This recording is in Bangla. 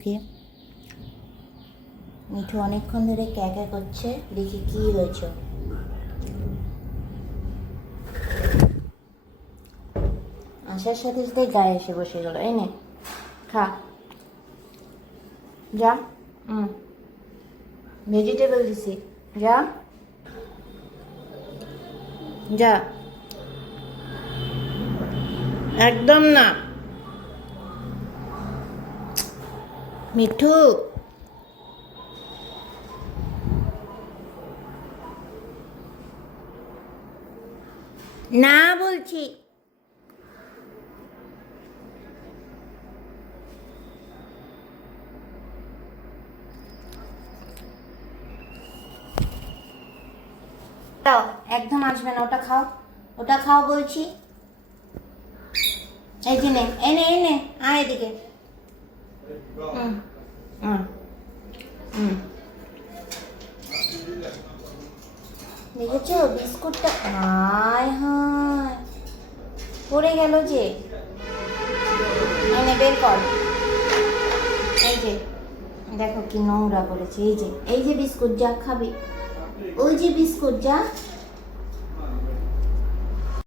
ওকে, মিঠু অনেকক্ষণ ধরে ক্যাকা করছে। দেখি কি হয়েছে। আসার সাথে সাথে গায়ে এসে বসে গেল। এই নে খা, যা। ভেজিটেবল দিছি, যা যা। একদম না মিঠু। না বলছি। দাও, একদম আসবে না। ওটা খাও, ওটা খাও বলছি। এই যে নে, এনে এনে আয় এদিকে। হুম হুম হুম। দেখেছো বিস্কুটটা? হায় হায়, পড়ে গেল যে। এনে বের কর। এই যে দেখো কি নোংরা করেছে। এই যে বিস্কুট, যা খাবি। ওই যে বিস্কুট, যা।